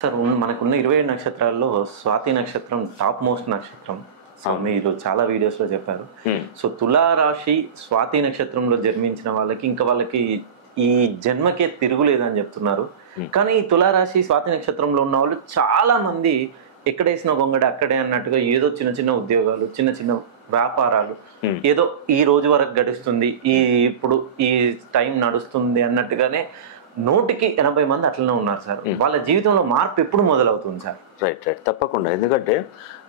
Sir మనకున్న 27 నక్షత్రాల్లో స్వాతి నక్షత్రం టాప్ మోస్ట్ నక్షత్రం. సో మీరు చాలా వీడియోస్‌లో చెప్పారు. సో తులారాశి స్వాతి నక్షత్రంలో జన్మించిన వాళ్ళకి ఇంకా వాళ్ళకి ఈ జన్మకే తిరుగులేదని చెప్తున్నారు. కానీ ఈ తులారాశి స్వాతి నక్షత్రంలో ఉన్న వాళ్ళు చాలా మంది ఎక్కడేసిన గొంగడ అక్కడే అన్నట్టుగా ఏదో చిన్న చిన్న ఉద్యోగాలు, చిన్న చిన్న వ్యాపారాలు, ఏదో ఈ రోజు వరకు గడుస్తుంది, ఇప్పుడు ఈ టైం నడుస్తుంది అన్నట్టుగానే 100కి 80 మంది అట్లనే ఉన్నారు సార్. వాళ్ళ జీవితంలో మార్పు ఎప్పుడు మొదలవుతుంది సార్? రైట్ తప్పకుండా. ఎందుకంటే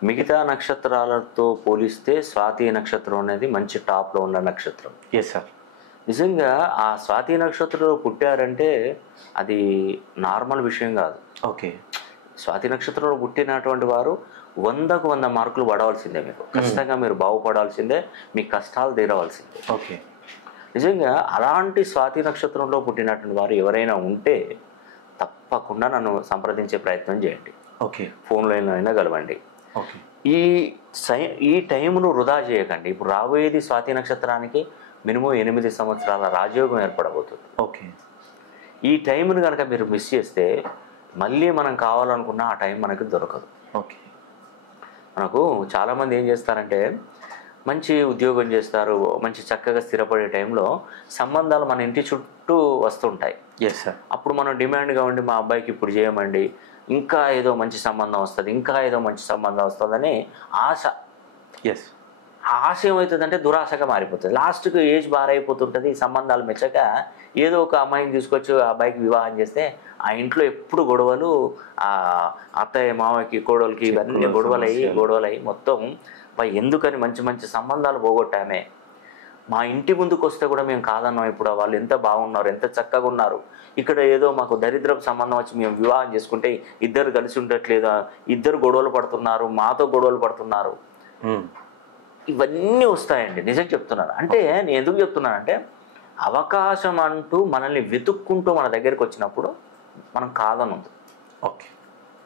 మిగతా నక్షత్రాలతో పోలిస్తే స్వాతి నక్షత్రం అనేది మంచి టాప్లో ఉన్న నక్షత్రం. Yes sir. నిజంగా ఆ స్వాతి నక్షత్రంలో పుట్టారంటే అది నార్మల్ విషయం కాదు. ఓకే. స్వాతి నక్షత్రంలో పుట్టినటువంటి వారు 100కు 100 మార్కులు పడవలసిందే. మీకు ఖచ్చితంగా మీరు బాగుపడాల్సిందే, మీ కష్టాలు తీరవలసిందే. ఓకే. నిజంగా అలాంటి స్వాతి నక్షత్రంలో పుట్టినటువంటి వారు ఎవరైనా ఉంటే తప్పకుండా నన్ను సంప్రదించే ప్రయత్నం చేయండి. ఓకే. ఫోన్లో అయినా కలవండి. ఓకే. ఈ టైంను వృధా చేయకండి. ఇప్పుడు రాబోయేది స్వాతి నక్షత్రానికి మినిమం 8 సంవత్సరాల రాజయోగం ఏర్పడబోతుంది. ఓకే. ఈ టైంను కనుక మీరు మిస్ చేస్తే మళ్ళీ మనం కావాలనుకున్న ఆ టైం మనకు దొరకదు. ఓకే. మనకు చాలామంది ఏం చేస్తారంటే మంచి ఉద్యోగం చేస్తారు, మంచి చక్కగా స్థిరపడే టైంలో సంబంధాలు మన ఇంటి చుట్టూ వస్తుంటాయి. Yes sir. అప్పుడు మనం డిమాండ్గా ఉండి మా అబ్బాయికి ఇప్పుడు చేయమండి, ఇంకా ఏదో మంచి సంబంధం వస్తుంది, ఇంకా ఏదో మంచి సంబంధం వస్తుందని ఆశ. ఎస్. ఆశ ఏమవుతుందంటే దురాశగా మారిపోతుంది. లాస్ట్కి ఏజ్ బారైపోతుంటుంది. సంబంధాలు మెచ్చక ఏదో ఒక అమ్మాయిని తీసుకొచ్చి ఆ అబ్బాయికి వివాహం చేస్తే ఆ ఇంట్లో ఎప్పుడు గొడవలు, ఆ అత్తయ్య మామయ్యకి కోడలికి ఇవన్నీ గొడవలయ్యి మొత్తం ఎందుకని మంచి మంచి సంబంధాలు పోగొట్టామే, మా ఇంటి ముందుకు వస్తే కూడా మేము కాదన్నాం, ఇప్పుడు వాళ్ళు ఎంత బాగున్నారు, ఎంత చక్కగా ఉన్నారు, ఇక్కడ ఏదో మాకు దరిద్రపు సంబంధం వచ్చి మేము వివాహం చేసుకుంటే ఇద్దరు కలిసి ఉండట్లేదా, ఇద్దరు గొడవలు పడుతున్నారు, మాతో గొడవలు పడుతున్నారు, ఇవన్నీ వస్తాయండి. నిజం చెప్తున్నాను. అంటే నేను ఎందుకు చెప్తున్నానంటే అవకాశం అంటూ మనల్ని వెతుక్కుంటూ మన దగ్గరికి వచ్చినప్పుడు మనం కాదనొద్దు. ఓకే.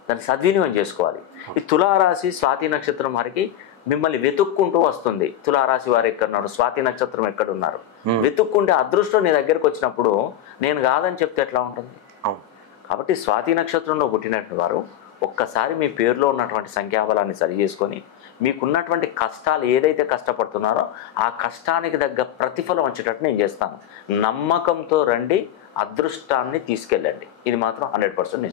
దాన్ని సద్వినియోగం చేసుకోవాలి. ఈ తులారాశి స్వాతి నక్షత్రం వారికి మిమ్మల్ని వెతుక్కుంటూ వస్తుంది. తులారాశి వారు ఎక్కడున్నారు, స్వాతి నక్షత్రం ఎక్కడున్నారు, వెతుక్కుంటే అదృష్టం నీ దగ్గరకు వచ్చినప్పుడు నేను కాదని చెప్తే ఎట్లా ఉంటుంది? అవును. కాబట్టి స్వాతి నక్షత్రంలో పుట్టినట్టు వారు ఒక్కసారి మీ పేరులో ఉన్నటువంటి సంఖ్యాబలాన్ని సరి చేసుకొని మీకున్నటువంటి కష్టాలు ఏదైతే కష్టపడుతున్నారో ఆ కష్టానికి తగ్గ ప్రతిఫలం వచ్చేటట్టు నేను చేస్తాను. నమ్మకంతో రండి, అదృష్టాన్ని తీసుకెళ్ళండి. ఇది మాత్రం 100%